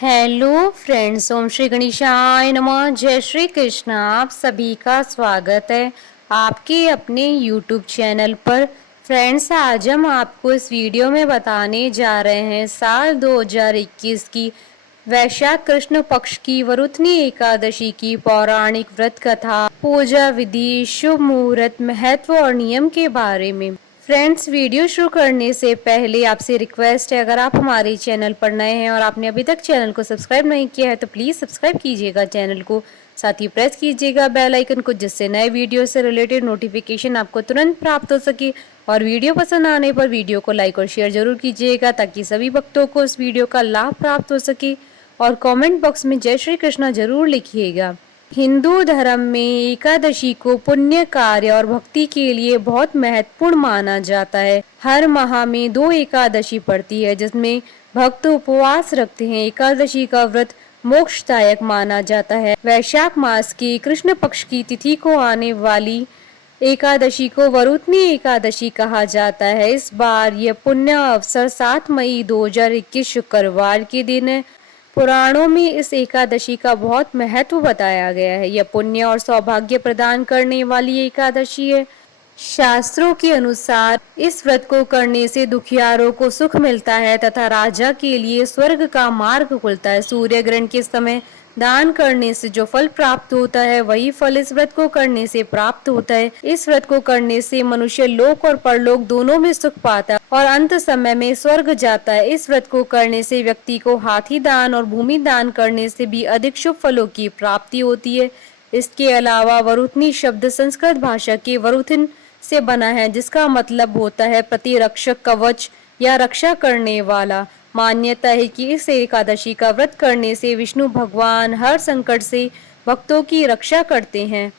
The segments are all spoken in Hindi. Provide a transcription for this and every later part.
हेलो फ्रेंड्स, ओम श्री गणेशाय नमः। जय श्री कृष्ण। आप सभी का स्वागत है आपके अपने यूट्यूब चैनल पर। फ्रेंड्स, आज हम आपको इस वीडियो में बताने जा रहे हैं साल 2021 की वैशाख कृष्ण पक्ष की वरुथनी एकादशी की पौराणिक व्रत कथा, पूजा विधि, शुभ मुहूर्त, महत्व और नियम के बारे में। फ्रेंड्स, वीडियो शुरू करने से पहले आपसे रिक्वेस्ट है, अगर आप हमारे चैनल पर नए हैं और आपने अभी तक चैनल को सब्सक्राइब नहीं किया है तो प्लीज़ सब्सक्राइब कीजिएगा चैनल को, साथ ही प्रेस कीजिएगा बेल आइकन को, जिससे नए वीडियो से रिलेटेड नोटिफिकेशन आपको तुरंत प्राप्त हो सके। और वीडियो पसंद आने पर वीडियो को लाइक और शेयर जरूर कीजिएगा ताकि सभी भक्तों को इस वीडियो का लाभ प्राप्त हो सके। और कमेंट बॉक्स में जय श्री कृष्णा जरूर लिखिएगा। हिंदू धर्म में एकादशी को पुण्य कार्य और भक्ति के लिए बहुत महत्वपूर्ण माना जाता है। हर माह में 2 एकादशी पड़ती है जिसमें भक्त उपवास रखते हैं। एकादशी का व्रत मोक्षदायक माना जाता है। वैशाख मास की कृष्ण पक्ष की तिथि को आने वाली एकादशी को वरुथनी एकादशी कहा जाता है। इस बार यह पुण्य अवसर 7 मई 2021 शुक्रवार के दिन है। पुराणों में इस एकादशी का बहुत महत्व बताया गया है। यह पुण्य और सौभाग्य प्रदान करने वाली एकादशी है। शास्त्रों के अनुसार इस व्रत को करने से दुखियारों को सुख मिलता है तथा राजा के लिए स्वर्ग का मार्ग खुलता है। सूर्य ग्रहण के समय दान करने से जो फल प्राप्त होता है वही फल इस व्रत को करने से प्राप्त होता है। इस व्रत को करने से मनुष्य लोक और परलोक दोनों में सुख पाता है और अंत समय में स्वर्ग जाता है। इस व्रत को करने से व्यक्ति को हाथी दान और भूमि दान करने से भी अधिक शुभ फलों की प्राप्ति होती है। इसके अलावा वरुथनी शब्द संस्कृत भाषा के वरुथिन से बना है, जिसका मतलब होता है प्रतिरक्षक, कवच या रक्षा करने वाला। मान्यता है कि इस एकादशी का व्रत करने से विष्णु भगवान हर संकट से भक्तों की रक्षा करते हैं।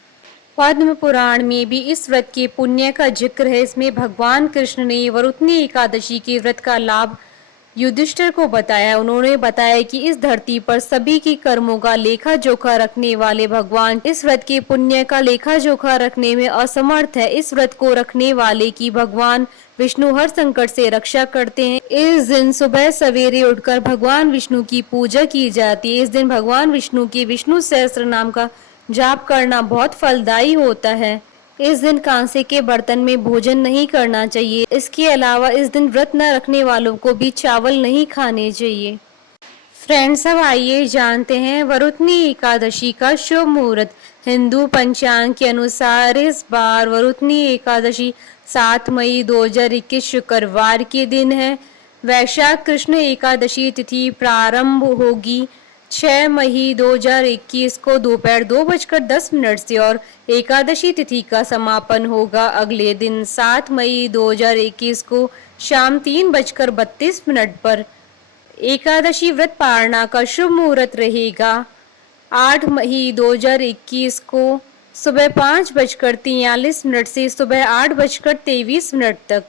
पद्म पुराण में भी इस व्रत के पुण्य का जिक्र है। इसमें भगवान कृष्ण ने वरुथनी एकादशी के व्रत का लाभ युधिष्ठिर को बताया। उन्होंने बताया कि इस धरती पर सभी की कर्मों का लेखा जोखा रखने वाले भगवान इस व्रत के पुण्य का लेखा जोखा रखने में असमर्थ है। इस व्रत को रखने वाले की भगवान विष्णु हर संकट से रक्षा करते हैं। इस दिन सुबह सवेरे उठकर भगवान विष्णु की पूजा की जाती है। इस दिन भगवान विष्णु के विष्णु सहस्त्र नाम का जाप करना बहुत फलदायी होता है। इस दिन कांसे के बर्तन में भोजन नहीं करना चाहिए। इसके अलावा इस दिन व्रत न रखने वालों को भी चावल नहीं खाने चाहिए। फ्रेंड्स, अब आइए जानते हैं वरुथनी एकादशी का शुभ मुहूर्त। हिंदू पंचांग के अनुसार इस बार वरुथनी एकादशी 7 मई 2021 शुक्रवार के दिन है। वैशाख कृष्ण एकादशी तिथि प्रारंभ होगी 6 मई 2021 को दोपहर 2:10 से और एकादशी तिथि का समापन होगा अगले दिन 7 मई 2021 को शाम 3:32 पर। एकादशी व्रत पारणा का शुभ मुहूर्त रहेगा 8 मई 2021 को सुबह 5:43 से सुबह 8:23 तक।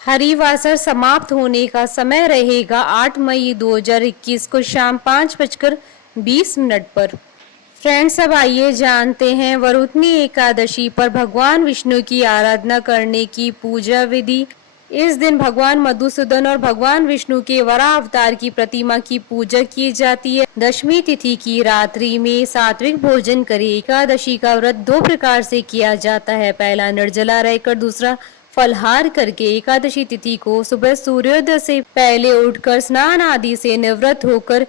हरिवासर समाप्त होने का समय रहेगा 8 मई 2021 को शाम 5:20 पर। फ्रेंड्स, अब आइए जानते हैं वरुथनी एकादशी पर भगवान विष्णु की आराधना करने की पूजा विधि। इस दिन भगवान मधुसूदन और भगवान विष्णु के वराह अवतार की प्रतिमा की पूजा की जाती है। दशमी तिथि की रात्रि में सात्विक भोजन करें। एकादशी का व्रत 2 प्रकार से किया जाता है। पहला निर्जला रहकर, दूसरा फलहार करके। एकादशी तिथि को सुबह सूर्योदय से पहले उठकर स्नान आदि से निवृत्त होकर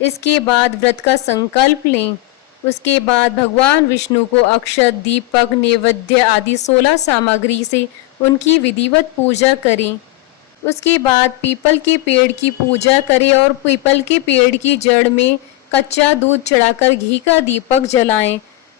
इसके बाद व्रत का संकल्प लें। उसके बाद भगवान विष्णु को अक्षत, दीपक, नैवेद्य आदि 16 सामग्री से उनकी विधिवत पूजा करें। उसके बाद पीपल के पेड़ की पूजा करें और पीपल के पेड़ की जड़ में कच्चा दूध चढ़ाकर घी का दीपक जलाएं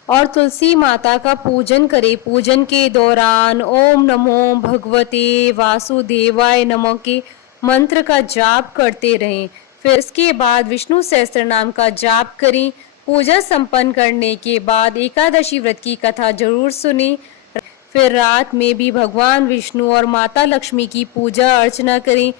और तुलसी माता का पूजन करें। पूजन के दौरान ओम नमो भगवते वासुदेवाय नमः के मंत्र का जाप करते रहें। फिर इसके बाद विष्णु सहस्त्र नाम का जाप करें। पूजा संपन्न करने के बाद एकादशी व्रत की कथा जरूर सुनें। फिर रात में भी भगवान विष्णु और माता लक्ष्मी की पूजा अर्चना करें।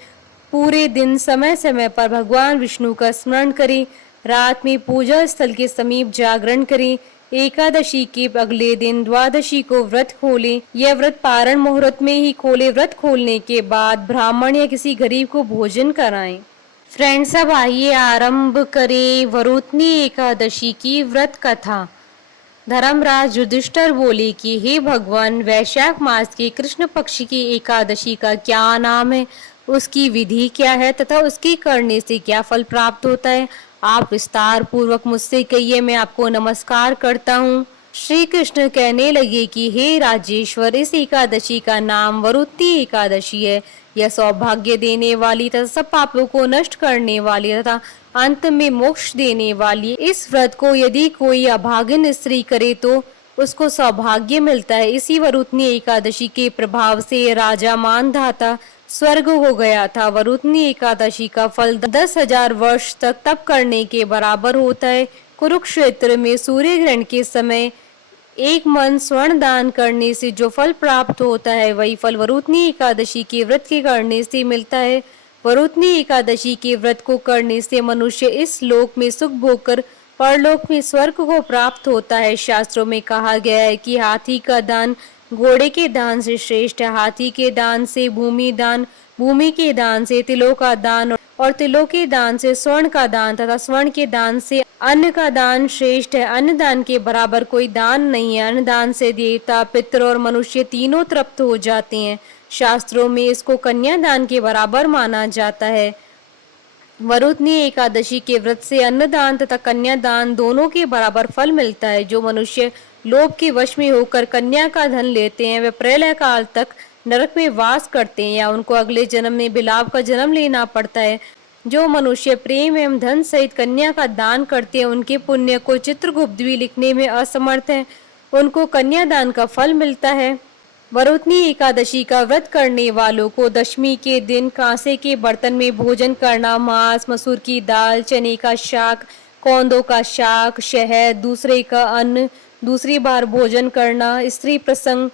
पूरे दिन समय समय पर भगवान विष्णु का स्मरण करें। रात में पूजा स्थल के समीप जागरण करें। एकादशी के अगले दिन द्वादशी को व्रत खोलें। यह व्रत पारण मुहूर्त में ही खोले। व्रत खोलने के बाद ब्राह्मण या किसी गरीब को भोजन कराएं। फ्रेंड्स, अब आइए आरंभ करें वरुथनी एकादशी की व्रत कथा। धर्मराज युधिष्ठिर बोले कि हे भगवान, वैशाख मास के कृष्ण पक्ष की एकादशी का क्या नाम है, उसकी विधि क्या है तथा उसकी करने से क्या फल प्राप्त होता है। आप विस्तार पूर्वक मुझसे कहिए, मैं आपको नमस्कार करता हूँ। श्री कृष्ण कहने लगे कि हे राजेश्वर, इस एकादशी का नाम वरुथी एकादशी है। यह सौभाग्य देने वाली तथा सब पापों को नष्ट करने वाली तथा अंत में मोक्ष देने वाली इस व्रत को यदि कोई अभागिन स्त्री करे तो उसको सौभाग्य मिलता है। इसी वरुथनी एकादशी के प्रभाव से राजा मानधाता स्वर्ग हो गया था। वरुथनी एकादशी का फल 10,000 वर्ष तक तप करने के बराबर होता है। कुरुक्षेत्र में सूर्य ग्रहण के समय एक मन स्वर्ण दान करने से जो फल प्राप्त होता है, वही फल वरुथनी एकादशी के व्रत के करने से मिलता है। वरुथनी एकादशी के व्रत को करने से मनुष्य इस लोक में सुख भोगकर परलोक में स्वर्ग को प्राप्त होता है। शास्त्रों में कहा गया है कि हाथी का दान घोड़े के दान से श्रेष्ठ है। हाथी के दान से भूमि दान, भूमि के दान से तिलों का दान और तिलों के दान से स्वर्ण का दान तथा स्वर्ण के दान से अन्न का दान श्रेष्ठ है। अन्न दान के बराबर कोई दान नहीं है। अन्न दान से देवता, पितर और मनुष्य तीनों तृप्त हो जाते हैं। शास्त्रों में इसको कन्यादान के बराबर माना जाता है। वरुथनी एकादशी के व्रत से अन्नदान तथा कन्यादान दोनों के बराबर फल मिलता है। जो मनुष्य लोभ के वश में होकर कन्या का धन लेते हैं, वे प्रलय काल तक नरक में वास करते हैं या उनको अगले जन्म में बिलाव का जन्म लेना पड़ता है। जो मनुष्य प्रेम एवं धन सहित कन्या का दान करते हैं, उनके पुण्य को चित्रगुप्त भी लिखने में असमर्थ है, उनको कन्यादान का फल मिलता है। वरुथनी एकादशी का व्रत करने वालों को दशमी के दिन कांसे के बर्तन में भोजन करना, मांस, मसूर की दाल, चने का शाक, कौंदों का शाक, शहद, दूसरे का अन्न, दूसरी बार भोजन करना, स्त्री प्रसंग,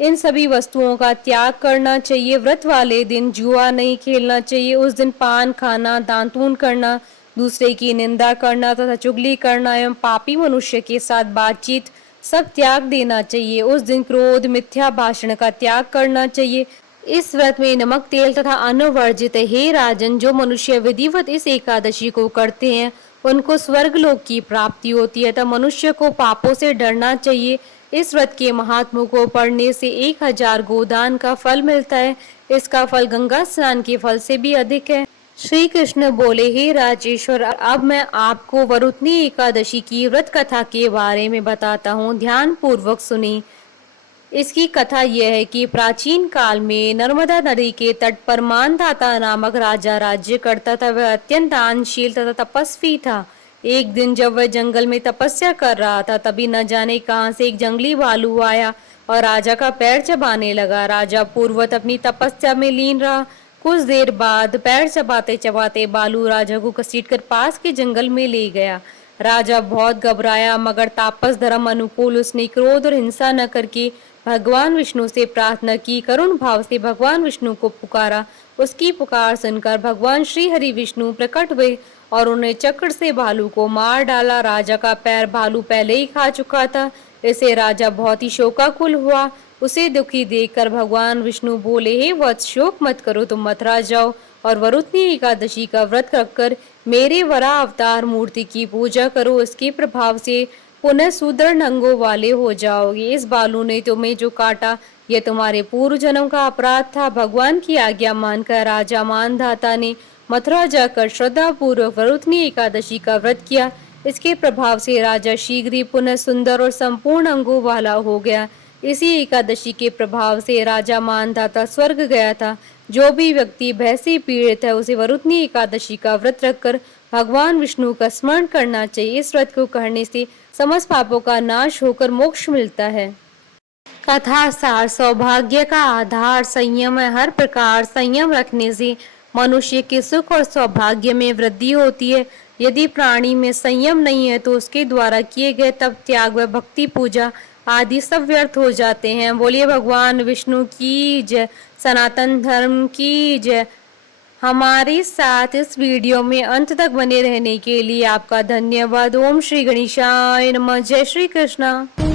इन सभी वस्तुओं का त्याग करना चाहिए। व्रत वाले दिन जुआ नहीं खेलना चाहिए। उस दिन पान खाना, दांतून करना, दूसरे की निंदा करना तथा चुगली करना एवं पापी मनुष्य के साथ बातचीत सब त्याग देना चाहिए। उस दिन क्रोध, मिथ्या भाषण का त्याग करना चाहिए। इस व्रत में नमक, तेल तथा अन्न वर्जित है। हे राजन, जो मनुष्य विधिवत इस एकादशी को करते हैं, उनको स्वर्ग लोक की प्राप्ति होती है। तथा मनुष्य को पापों से डरना चाहिए। इस व्रत के महात्म्य को पढ़ने से 1000 गोदान का फल मिलता है। इसका फल गंगा स्नान के फल से भी अधिक है। श्री कृष्ण बोले, हे राजेश्वर, अब मैं आपको वरुथनी एकादशी की व्रत कथा के बारे में बताता हूँ। ध्यान पूर्वक सुनी। इसकी कथा यह है कि प्राचीन काल में नर्मदा नदी के तट पर मानधाता नामक राजा राज्य करता था। वह अत्यंत दानशील तथा तपस्वी था। एक दिन जब वह जंगल में तपस्या कर रहा था, तभी न जाने कहां से एक जंगली भालू आया और राजा का पैर चबाने लगा। राजा पूर्ववत अपनी तपस्या में लीन रहा। कुछ देर बाद पैर चबाते चबाते बालू राजा को घसीटकर पास के जंगल में ले गया। राजा बहुत घबराया, मगर तापस धर्म अनुकूल उसने क्रोध और हिंसा न करके भगवान विष्णु से प्रार्थना की। करुण भाव से भगवान विष्णु को पुकारा। उसकी पुकार सुनकर भगवान श्री हरि विष्णु प्रकट हुए और उन्हें चक्र से भालू को मार डाला। राजा का पैर भालू पहले ही खा चुका था। इसे राजा बहुत ही शोकाकुल हुआ। उसे दुखी देखकर भगवान विष्णु बोले, हे वत्स, शोक मत करो, तुम मथुरा जाओ और वरुथनी एकादशी का व्रत रखकर मेरे वराह अवतार मूर्ति की पूजा करो। इसके प्रभाव से पुनः सुदृढ़ अंगों वाले हो जाओगे। इस बालू ने तुम्हें जो काटा, यह तुम्हारे पूर्व जन्म का अपराध था। भगवान की आज्ञा मानकर राजा मानधाता ने मथुरा जाकर श्रद्धा पूर्वक वरुथनी एकादशी का व्रत किया। इसके प्रभाव से राजा शीघ्र ही पुनः सुंदर और संपूर्ण अंगों वाला हो गया। इसी एकादशी के प्रभाव से राजा मानधाता स्वर्ग गया था। जो भी व्यक्ति भय से पीड़ित है, उसे वरुथनी एकादशी का व्रत रखकर भगवान विष्णु का स्मरण करना चाहिए। इस व्रत को करने से समस्त पापों का नाश होकर मोक्ष मिलता है। कथा सार, सौभाग्य का आधार संयम है। हर प्रकार संयम रखने से मनुष्य के सुख और सौभाग्य में वृद्धि होती है। यदि प्राणी में संयम नहीं है, तो उसके द्वारा किए गए तप, त्याग व भक्ति, पूजा आदि सब व्यर्थ हो जाते हैं। बोलिए भगवान विष्णु की जय, सनातन धर्म की जय। हमारे साथ इस वीडियो में अंत तक बने रहने के लिए आपका धन्यवाद। ओम श्री गणेशाय नमः। जय श्री कृष्णा।